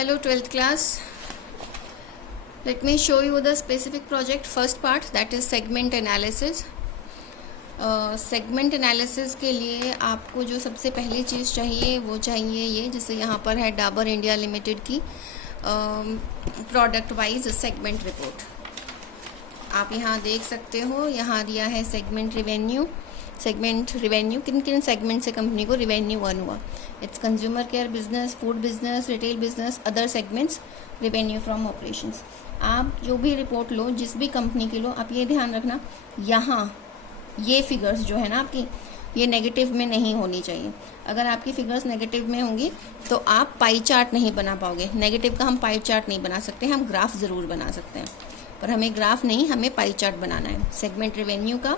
Hello 12th class. Let me show you the specific project first part, that is segment analysis. Segment analysis के लिए आपको जो सबसे पहली चीज़ चाहिए वो चाहिए ये, जैसे यहाँ पर है डाबर इंडिया लिमिटेड की प्रोडक्ट वाइज सेगमेंट रिपोर्ट। आप यहाँ देख सकते हो, यहाँ दिया है सेगमेंट रिवेन्यू किन किन सेगमेंट से कंपनी को रिवेन्यू अर्न हुआ। It's consumer care business, food business, retail business, other segments, revenue from operations. आप जो भी रिपोर्ट लो, जिस भी कंपनी की लो, आप ये ध्यान रखना यहाँ ये फिगर्स जो है ना आपकी, ये नेगेटिव में नहीं होनी चाहिए। अगर आपकी फिगर्स नेगेटिव में होंगी तो आप पाई चार्ट नहीं बना पाओगे। नेगेटिव का हम पाई चार्ट नहीं बना सकते, हम ग्राफ ज़रूर बना सकते हैं, पर हमें ग्राफ नहीं, हमें पाई चार्ट बनाना है। सेगमेंट रेवेन्यू का,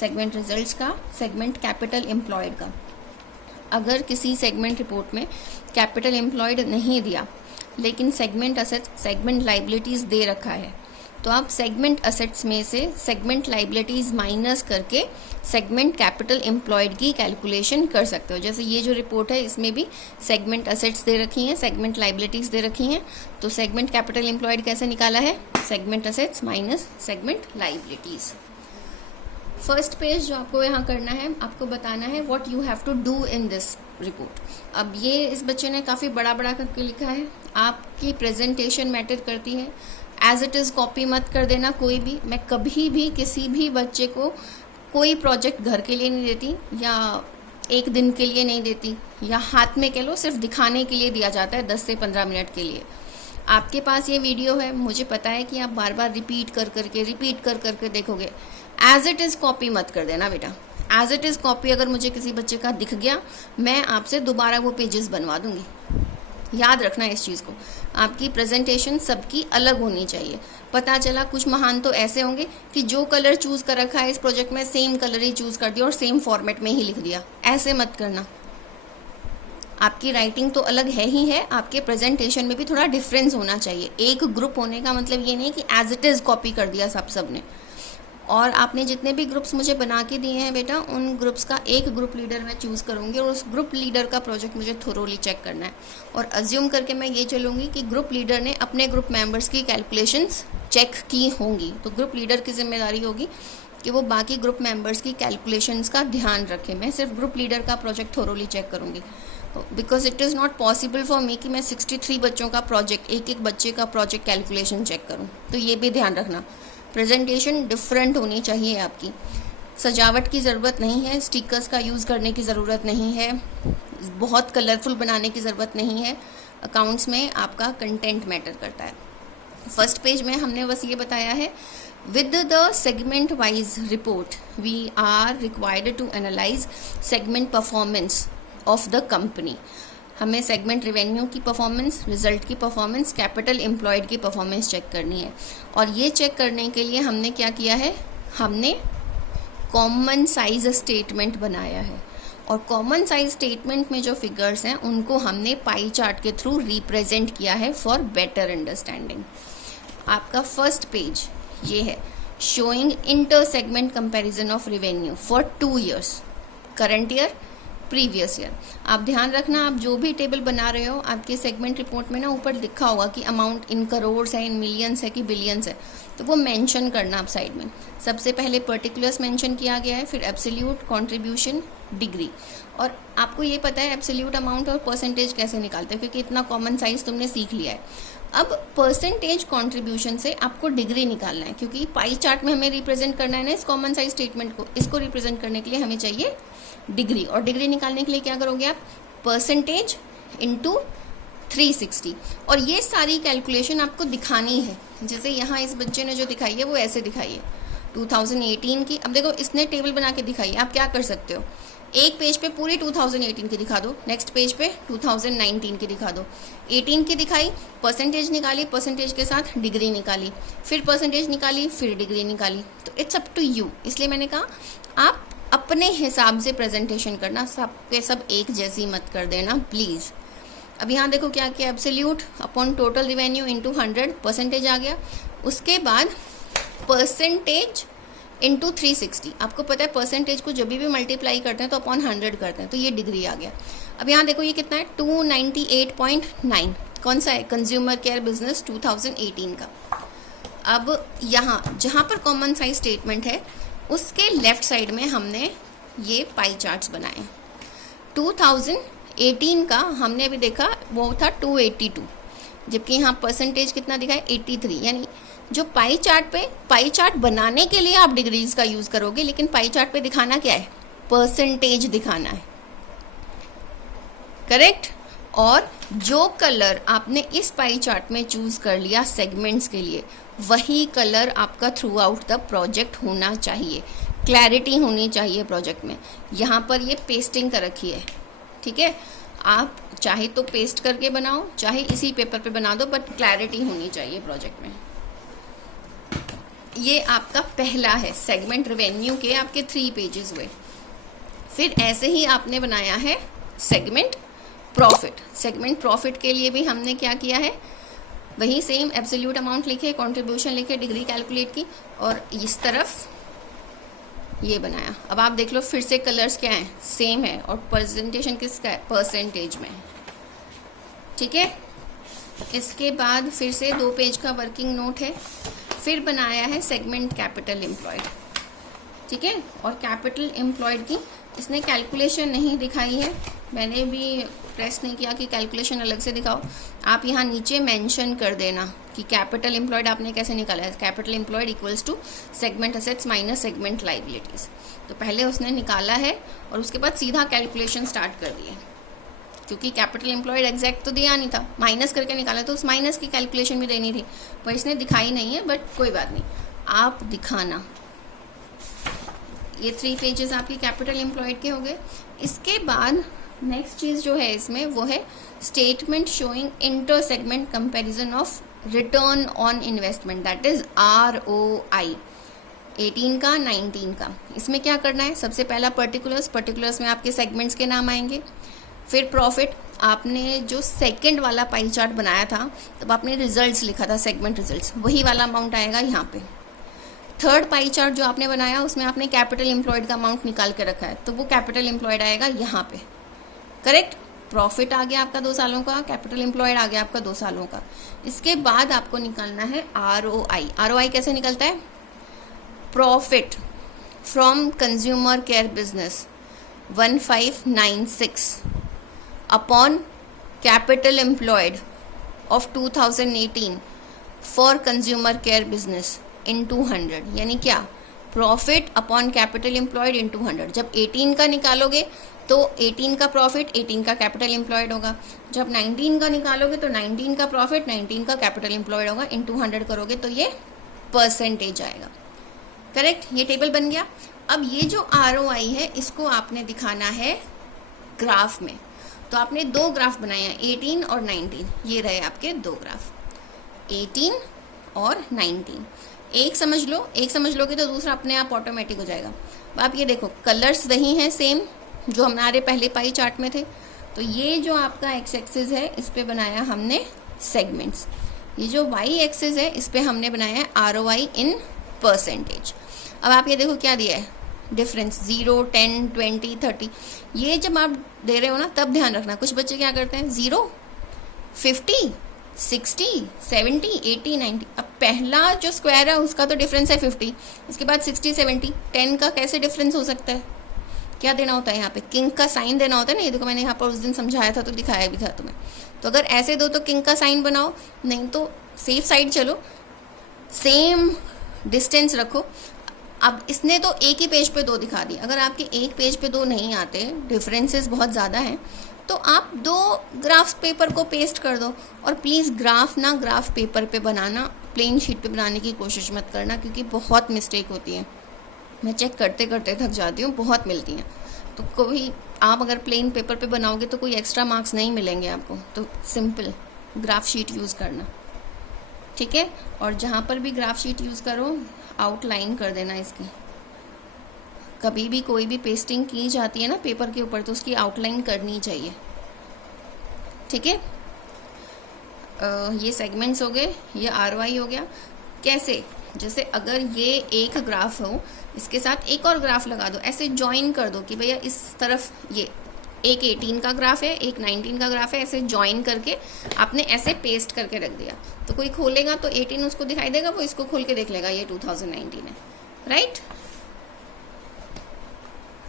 सेगमेंट रिजल्ट्स का, सेगमेंट कैपिटल एम्प्लॉयड का। अगर किसी सेगमेंट रिपोर्ट में कैपिटल एम्प्लॉयड नहीं दिया लेकिन सेगमेंट असेट्स, सेगमेंट लाइबिलिटीज़ दे रखा है, तो आप सेगमेंट असेट्स में से सेगमेंट लाइबिलिटीज़ माइनस करके सेगमेंट कैपिटल एम्प्लॉयड की कैलकुलेशन कर सकते हो। जैसे ये जो रिपोर्ट है इसमें भी सेगमेंट असेट्स दे रखी हैं, सेगमेंट लाइबिलिटीज़ दे रखी हैं, तो सेगमेंट कैपिटल एम्प्लॉयड कैसे निकाला है? Segment assets minus segment liabilities. First page जो आपको यहाँ करना है, आपको बताना है what you have to do in this report. अब ये इस बच्चे ने काफ़ी बड़ा बड़ा करके लिखा है, आपकी प्रेजेंटेशन मैटर करती है। एज इट इज़ कॉपी मत कर देना कोई भी। मैं कभी भी किसी भी बच्चे को कोई प्रोजेक्ट घर के लिए नहीं देती, या एक दिन के लिए नहीं देती, या हाथ में कह लो सिर्फ दिखाने के लिए दिया जाता है 10 से 15 मिनट के लिए। आपके पास ये वीडियो है, मुझे पता है कि आप बार बार रिपीट कर करके देखोगे। एज इट इज़ कॉपी मत कर देना बेटा। एज इट इज़ कॉपी अगर मुझे किसी बच्चे का दिख गया, मैं आपसे दोबारा वो पेजेस बनवा दूंगी। याद रखना इस चीज़ को। आपकी प्रेजेंटेशन सबकी अलग होनी चाहिए। पता चला कुछ महान तो ऐसे होंगे कि जो कलर चूज़ कर रखा है इस प्रोजेक्ट में, सेम कलर ही चूज़ कर दिया और सेम फॉर्मेट में ही लिख दिया। ऐसे मत करना। आपकी राइटिंग तो अलग है ही है, आपके प्रेजेंटेशन में भी थोड़ा डिफरेंस होना चाहिए। एक ग्रुप होने का मतलब ये नहीं कि एज इट इज़ कॉपी कर दिया सब ने। और आपने जितने भी ग्रुप्स मुझे बना के दिए हैं बेटा, उन ग्रुप्स का एक ग्रुप लीडर मैं चूज़ करूँगी और उस ग्रुप लीडर का प्रोजेक्ट मुझे थोरोली चेक करना है। और अज्यूम करके मैं ये चलूँगी कि ग्रुप लीडर ने अपने ग्रुप मेंबर्स की कैलकुलेशंस चेक की होंगी, तो ग्रुप लीडर की जिम्मेदारी होगी कि वो बाकी ग्रुप मेंबर्स की कैलकुलेशंस का ध्यान रखें। मैं सिर्फ ग्रुप लीडर का प्रोजेक्ट थोरोली चेक करूँगी, because it is not possible for me कि मैं 63 बच्चों का प्रोजेक्ट, एक बच्चे का प्रोजेक्ट कैलकुलेशन चेक करूँ। तो ये भी ध्यान रखना, प्रेजेंटेशन डिफरेंट होनी चाहिए आपकी। सजावट की ज़रूरत नहीं है, स्टिकर्स का यूज़ करने की ज़रूरत नहीं है, बहुत कलरफुल बनाने की ज़रूरत नहीं है। अकाउंट्स में आपका कंटेंट मैटर करता है। फर्स्ट पेज में हमने बस ये बताया है, with the segment wise report we are required to analyse segment performance of the company. हमें सेगमेंट रेवेन्यू की परफॉर्मेंस, रिजल्ट की परफॉर्मेंस, कैपिटल एम्प्लॉयड की परफॉर्मेंस चेक करनी है। और ये चेक करने के लिए हमने क्या किया है, हमने कॉमन साइज स्टेटमेंट बनाया है। और कॉमन साइज स्टेटमेंट में जो फिगर्स हैं उनको हमने पाई चार्ट के थ्रू रिप्रेजेंट किया है फॉर बेटर अंडरस्टैंडिंग। आपका फर्स्ट पेज ये है, showing inter segment comparison of revenue for 2 years, current year, previous year. आप ध्यान रखना, आप जो भी टेबल बना रहे हो, आपके सेगमेंट रिपोर्ट में ना ऊपर लिखा होगा कि अमाउंट इन करोड्स है, इन मिलियंस है कि बिलियंस है, तो वो मेंशन करना आप साइड में। सबसे पहले पर्टिकुलर्स मेंशन किया गया है, फिर एब्सोल्यूट, कंट्रीब्यूशन, डिग्री। और आपको ये पता है एब्सोल्यूट अमाउंट और परसेंटेज कैसे निकालते हैं, क्योंकि इतना कॉमन साइज तुमने सीख लिया है। अब परसेंटेज कंट्रीब्यूशन से आपको डिग्री निकालना है, क्योंकि पाई चार्ट में हमें रिप्रेजेंट करना है ना इस कॉमन साइज स्टेटमेंट को। इसको रिप्रेजेंट करने के लिए हमें चाहिए डिग्री। और डिग्री निकालने के लिए क्या करोगे आप, परसेंटेज इंटू 360। और ये सारी कैलकुलेशन आपको दिखानी है। जैसे यहाँ इस बच्चे ने जो दिखाई है वो ऐसे दिखाई है 2018 की। अब देखो इसने टेबल बना के दिखाई है, आप क्या कर सकते हो, एक पेज पे पूरी 2018 की दिखा दो, नेक्स्ट पेज पे 2019 की दिखा दो। 18 की दिखाई, परसेंटेज निकाली, परसेंटेज के साथ डिग्री निकाली, फिर परसेंटेज निकाली, फिर डिग्री निकाली। तो इट्स अप टू यू। इसलिए मैंने कहा आप अपने हिसाब से प्रेजेंटेशन करना, सब के सब एक जैसी मत कर देना प्लीज़। अब यहाँ देखो क्या किया, absolute upon total revenue into 100, percentage आ गया। उसके बाद परसेंटेज इंटू 360। आपको पता है परसेंटेज को जब भी मल्टीप्लाई करते हैं तो अपॉन 100 करते हैं, तो ये डिग्री आ गया। अब यहाँ देखो ये कितना है, 298.9। कौन सा है, कंज्यूमर केयर बिजनेस 2018 का। अब यहाँ जहाँ पर कॉमन साइज स्टेटमेंट है उसके लेफ्ट साइड में हमने ये पाई चार्ट्स बनाए। 2018 का हमने अभी देखा वो था 282, जबकि यहाँ परसेंटेज कितना दिखा है 83। यानी जो पाई चार्ट बनाने के लिए आप डिग्रीज का यूज़ करोगे, लेकिन पाई चार्ट पे दिखाना क्या है, परसेंटेज दिखाना है, करेक्ट। और जो कलर आपने इस पाई चार्ट में चूज कर लिया सेगमेंट्स के लिए, वही कलर आपका थ्रू आउट द प्रोजेक्ट होना चाहिए, क्लैरिटी होनी चाहिए प्रोजेक्ट में। यहाँ पर ये पेस्टिंग कर रखी है, ठीक है, आप चाहे तो पेस्ट करके बनाओ, चाहे इसी पेपर पे बना दो, बट क्लैरिटी होनी चाहिए प्रोजेक्ट में। ये आपका पहला है सेगमेंट रेवेन्यू के आपके 3 पेजेस हुए। फिर ऐसे ही आपने बनाया है सेगमेंट प्रॉफिट। सेगमेंट प्रॉफिट के लिए भी हमने क्या किया है, वही सेम एब्सोल्यूट अमाउंट लिखे, कंट्रीब्यूशन लिखे, डिग्री कैलकुलेट की, और इस तरफ ये बनाया। अब आप देख लो फिर से कलर्स क्या हैं, सेम है, और प्रेजेंटेशन किसका है, परसेंटेज में, ठीक है। इसके बाद फिर से 2 पेज का वर्किंग नोट है। फिर बनाया है सेगमेंट कैपिटल एम्प्लॉयड, ठीक है। और कैपिटल एम्प्लॉयड की इसने कैलकुलेशन नहीं दिखाई है, मैंने भी प्रेस नहीं किया कि कैलकुलेशन अलग से दिखाओ। आप यहाँ नीचे मेंशन कर देना कि कैपिटल एम्प्लॉयड आपने कैसे निकाला है। Capital employed equals to segment assets minus segment liabilities. तो पहले उसने निकाला है और उसके बाद सीधा कैलकुलेशन स्टार्ट कर दिए, क्योंकि कैपिटल एम्प्लॉयड एग्जैक्ट तो दिया नहीं था, माइनस करके निकाला, तो उस माइनस की कैलकुलेशन भी देनी थी, पर इसने दिखाई नहीं है, बट कोई बात नहीं, आप दिखाना। ये 3 पेजेस आपके कैपिटल एम्प्लॉयड के हो गए। इसके बाद नेक्स्ट चीज़ जो है इसमें वो है statement showing inter segment comparison of return on investment, that is ROI 18 का 19 का। इसमें क्या करना है, सबसे पहला पर्टिकुलर्स में आपके सेगमेंट्स के नाम आएंगे। फिर प्रॉफिट, आपने जो सेकंड वाला पाई चार्ट बनाया था तब आपने रिजल्ट्स लिखा था, सेगमेंट रिजल्ट्स, वही वाला अमाउंट आएगा यहाँ पे। थर्ड पाई चार्ट जो आपने बनाया उसमें आपने कैपिटल एम्प्लॉयड का अमाउंट निकाल के रखा है, तो वो कैपिटल एम्प्लॉयड आएगा यहाँ पे, करेक्ट। प्रॉफिट आ गया आपका 2 सालों का, कैपिटल एम्प्लॉयड आ गया आपका 2 सालों का। इसके बाद आपको निकालना है ROI कैसे निकलता है, profit from consumer care business 1596 upon capital employed of 2018 for consumer care business in 200। यानी क्या, profit upon capital employed in 200। जब 18 का निकालोगे तो 18 का प्रॉफिट 18 का कैपिटल एम्प्लॉयड होगा, जब 19 का निकालोगे तो 19 का प्रॉफिट 19 का कैपिटल एम्प्लॉयड होगा, इन 200 करोगे तो ये परसेंटेज आएगा, करेक्ट। ये टेबल बन गया। अब ये जो ROI है इसको आपने दिखाना है ग्राफ में, तो आपने 2 ग्राफ बनाए हैं, 18 और 19। ये रहे आपके 2 ग्राफ, 18 और 19। एक समझ लोगे तो दूसरा अपने आप ऑटोमेटिक हो जाएगा। अब आप ये देखो कलर्स वही हैं सेम जो हमारे पहले पाई चार्ट में थे। तो ये जो आपका एक्स एक्सिस है इस पे बनाया हमने सेगमेंट्स, ये जो वाई एक्सिस है इस पे हमने बनाया है ROI इन परसेंटेज। अब आप ये देखो क्या दिया है, डिफरेंस 0, 10, 20, 30। ये जब आप दे रहे हो ना तब ध्यान रखना, कुछ बच्चे क्या करते हैं 0, 50, 60, 70, 80, 90। अब पहला जो स्क्वायर है उसका तो डिफरेंस है 50, इसके बाद 60, 70, 10 का कैसे डिफरेंस हो सकता है, क्या देना होता है यहाँ पे, किंग का साइन देना होता है ना। ये देखो मैंने यहाँ पर उस दिन समझाया था तो दिखाया भी था तुम्हें। तो अगर ऐसे दो तो किंग का साइन बनाओ, नहीं तो सेफ साइड चलो, सेम डिस्टेंस रखो। अब इसने तो एक ही पेज पे 2 दिखा दिए, अगर आपके एक पेज पे 2 नहीं आते, डिफरेंसेस बहुत ज़्यादा हैं, तो आप 2 ग्राफ्स पेपर को पेस्ट कर दो। और प्लीज़ ग्राफ पेपर पे बनाना, प्लेन शीट पे बनाने की कोशिश मत करना, क्योंकि बहुत मिस्टेक होती है। मैं चेक करते करते थक जाती हूँ, बहुत मिलती हैं। तो कोई आप अगर प्लेन पेपर पे बनाओगे तो कोई एक्स्ट्रा मार्क्स नहीं मिलेंगे आपको, तो सिंपल ग्राफ शीट यूज़ करना, ठीक है। और जहाँ पर भी ग्राफ शीट यूज़ करो आउटलाइन कर देना इसकी। कभी भी कोई भी पेस्टिंग की जाती है ना पेपर के ऊपर तो उसकी आउटलाइन करनी चाहिए, ठीक है। ये सेगमेंट्स हो गए, ये ROI हो गया। कैसे, जैसे अगर ये एक ग्राफ हो इसके साथ एक और ग्राफ लगा दो, ऐसे ज्वाइन कर दो कि भैया इस तरफ ये एक 18 का ग्राफ है, एक 19 का ग्राफ है, ऐसे ज्वाइन करके आपने ऐसे पेस्ट करके रख दिया, तो कोई खोलेगा तो 18 उसको दिखाई देगा, वो इसको खोल के देख लेगा ये 2019 है, राइट।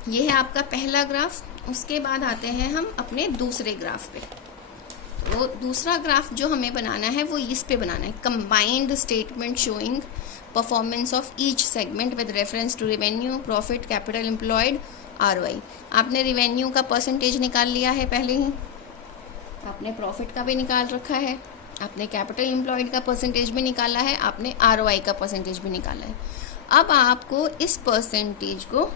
ये है आपका पहला ग्राफ। उसके बाद आते हैं हम अपने दूसरे ग्राफ पे। तो दूसरा ग्राफ जो हमें बनाना है वो इस पे बनाना है, combined statement showing performance of each segment with reference to revenue, profit, capital employed, ROI। आपने रेवेन्यू का परसेंटेज निकाल लिया है पहले ही, आपने प्रॉफिट का भी निकाल रखा है, आपने कैपिटल एम्प्लॉयड का परसेंटेज भी निकाला है, आपने ROI का परसेंटेज भी निकाला है। अब आपको इस परसेंटेज को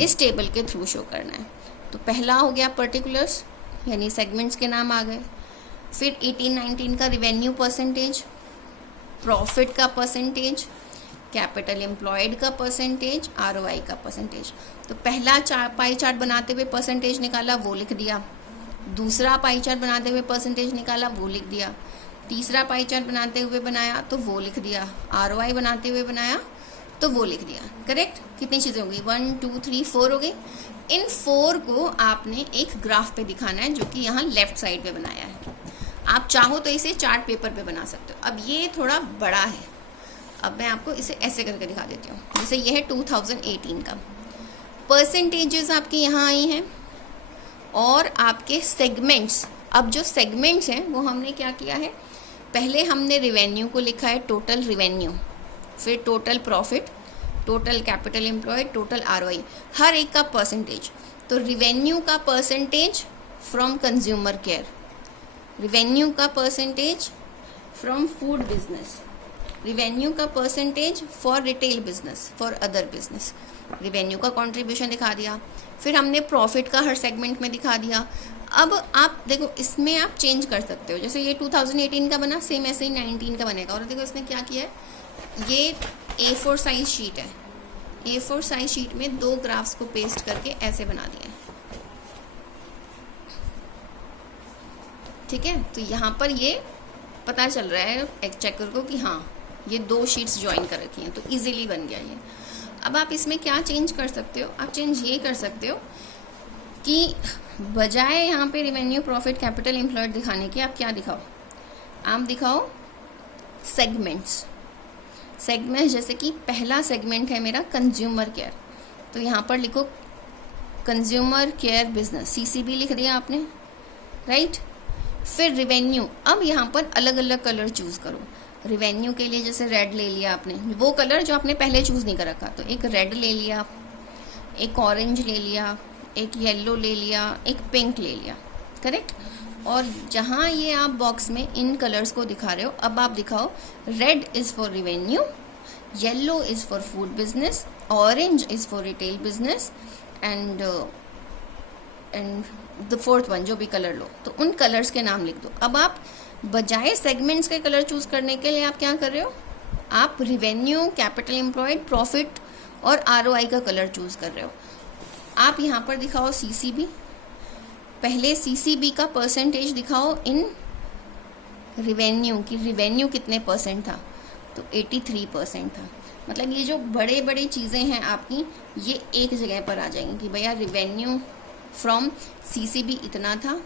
इस टेबल के थ्रू शो करना है। तो पहला हो गया पर्टिकुलर्स, यानी सेगमेंट्स के नाम आ गए। फिर 18-19 का रिवेन्यू परसेंटेज, प्रॉफिट का परसेंटेज, कैपिटल एम्प्लॉयड का परसेंटेज, ROI का परसेंटेज। तो पहला पाई चार्ट बनाते हुए परसेंटेज निकाला, वो लिख दिया। दूसरा पाई चार्ट बनाते हुए परसेंटेज निकाला, वो लिख दिया। तीसरा पाई चार्ट बनाते हुए बनाया तो वो लिख दिया। ROI बनाते हुए बनाया तो वो लिख दिया। करेक्ट? कितनी चीज़ें हो गई? 1 2 3 4 हो गई। इन 4 को आपने एक ग्राफ पे दिखाना है, जो कि यहाँ लेफ्ट साइड पे बनाया है। आप चाहो तो इसे चार्ट पेपर पे बना सकते हो। अब ये थोड़ा बड़ा है, अब मैं आपको इसे ऐसे करके दिखा देती हूँ। जैसे ये है 2018 का परसेंटेजेस आपके यहाँ आई हैं, और आपके सेगमेंट्स। अब जो सेगमेंट्स हैं वो हमने क्या किया है, पहले हमने रिवेन्यू को लिखा है टोटल रिवेन्यू, फिर total profit, total capital employed, total ROI, हर एक का परसेंटेज। तो रिवेन्यू का percentage from consumer care, revenue का percentage from food business, revenue का percentage for retail business, for other business, revenue का कंट्रीब्यूशन दिखा दिया। फिर हमने प्रॉफिट का हर सेगमेंट में दिखा दिया। अब आप देखो, इसमें आप चेंज कर सकते हो। जैसे ये 2018 का बना, सेम ऐसे ही 19 का बनेगा। और देखो इसने क्या किया है, ये A4 साइज शीट है, A4 साइज शीट में 2 ग्राफ्स को पेस्ट करके ऐसे बना दिया है। ठीक है, तो यहाँ पर ये पता चल रहा है एक चेकर को कि हाँ ये 2 शीट्स ज्वाइन कर रखी हैं, तो इजीली बन गया ये। अब आप इसमें क्या चेंज कर सकते हो, आप चेंज ये कर सकते हो कि बजाय यहाँ पे रिवेन्यू, प्रॉफिट, कैपिटल एम्प्लॉयड दिखाने के, आप क्या दिखाओ, आप दिखाओ सेगमेंट्स। सेगमेंट्स जैसे कि पहला सेगमेंट है मेरा कंज्यूमर केयर, तो यहाँ पर लिखो कंज्यूमर केयर बिजनेस, CCB लिख दिया आपने, राइट। फिर रिवेन्यू, अब यहाँ पर अलग अलग कलर चूज़ करो। रिवेन्यू के लिए जैसे रेड ले लिया आपने, वो कलर जो आपने पहले चूज़ नहीं कर रखा, तो एक रेड ले लिया, एक ऑरेंज ले लिया, एक येलो ले लिया, एक पिंक ले लिया। करेक्ट? और जहाँ ये आप बॉक्स में इन कलर्स को दिखा रहे हो, अब आप दिखाओ red is for revenue, yellow is for food business, orange is for retail business, and the fourth one, जो भी कलर लो, तो उन कलर्स के नाम लिख दो। अब आप बजाय सेगमेंट्स के कलर चूज़ करने के लिए आप क्या कर रहे हो, आप रिवेन्यू, कैपिटल एम्प्लॉयड, प्रॉफिट और ROI का कलर चूज़ कर रहे हो। आप यहाँ पर दिखाओ CCB, पहले CCB का परसेंटेज दिखाओ इन रिवेन्यू की, रिवेन्यू कितने परसेंट था, तो 83% था। मतलब ये जो बड़े बड़े चीज़ें हैं आपकी, ये एक जगह पर आ जाएंगी कि भैया रिवेन्यू फ्रॉम CCB इतना था,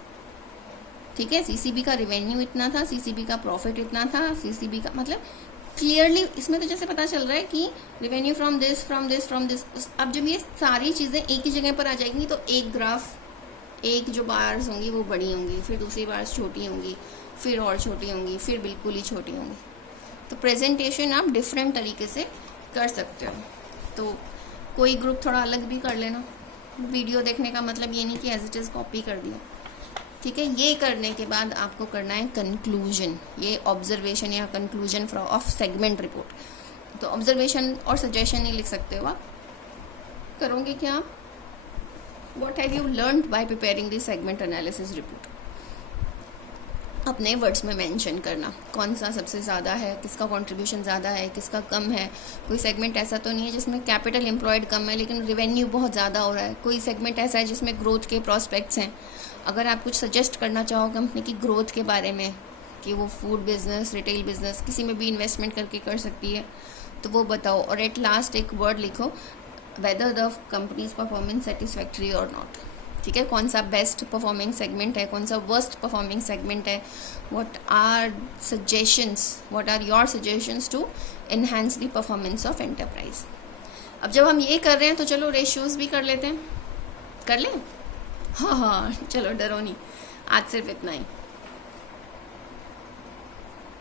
ठीक है, CCB का रिवेन्यू इतना था, CCB का प्रॉफिट इतना था, CCB का, मतलब क्लियरली इसमें तो जैसे पता चल रहा है कि revenue from this, from this, from this. अब जब ये सारी चीज़ें एक ही जगह पर आ जाएंगी, तो एक ग्राफ, एक जो बार्स होंगी वो बड़ी होंगी, फिर दूसरी बार्स छोटी होंगी, फिर और छोटी होंगी, फिर बिल्कुल ही छोटी होंगी। तो प्रेजेंटेशन आप डिफरेंट तरीके से कर सकते हो। तो कोई ग्रुप थोड़ा अलग भी कर लेना। वीडियो देखने का मतलब ये नहीं कि एज इट इज़ कॉपी कर दिया, ठीक है। ये करने के बाद आपको करना है कंक्लूजन, ये ऑब्जर्वेशन या कंक्लूजन ऑफ सेगमेंट रिपोर्ट। तो ऑब्जर्वेशन और सजेशन नहीं लिख सकते हो आप, करोगे क्या, What have you learned by preparing the segment analysis report? अपने वर्ड्स में मेंशन करना, कौन सा सबसे ज़्यादा है, किसका कंट्रीब्यूशन ज़्यादा है, किसका कम है। कोई सेगमेंट ऐसा तो नहीं है जिसमें कैपिटल एम्प्लॉयड कम है लेकिन रिवेन्यू बहुत ज़्यादा हो रहा है। कोई सेगमेंट ऐसा है जिसमें ग्रोथ के प्रॉस्पेक्ट्स हैं। अगर आप कुछ सजेस्ट करना चाहो कंपनी की ग्रोथ के बारे में कि वो फूड बिजनेस, रिटेल बिजनेस, किसी में भी इन्वेस्टमेंट करके कर सकती है, तो वो बताओ। और एट लास्ट एक वर्ड लिखो, whether the company's performance satisfactory or not, ठीक है, कौन सा बेस्ट परफॉर्मिंग सेगमेंट है, कौन सा वर्स्ट परफॉर्मिंग सेगमेंट है, what are your suggestions to enhance the performance of enterprise. अब जब हम ये कर रहे हैं तो चलो रेशियोज भी कर लेते हैं, कर लें? हाँ, चलो डरो नहीं, आज सिर्फ इतना ही।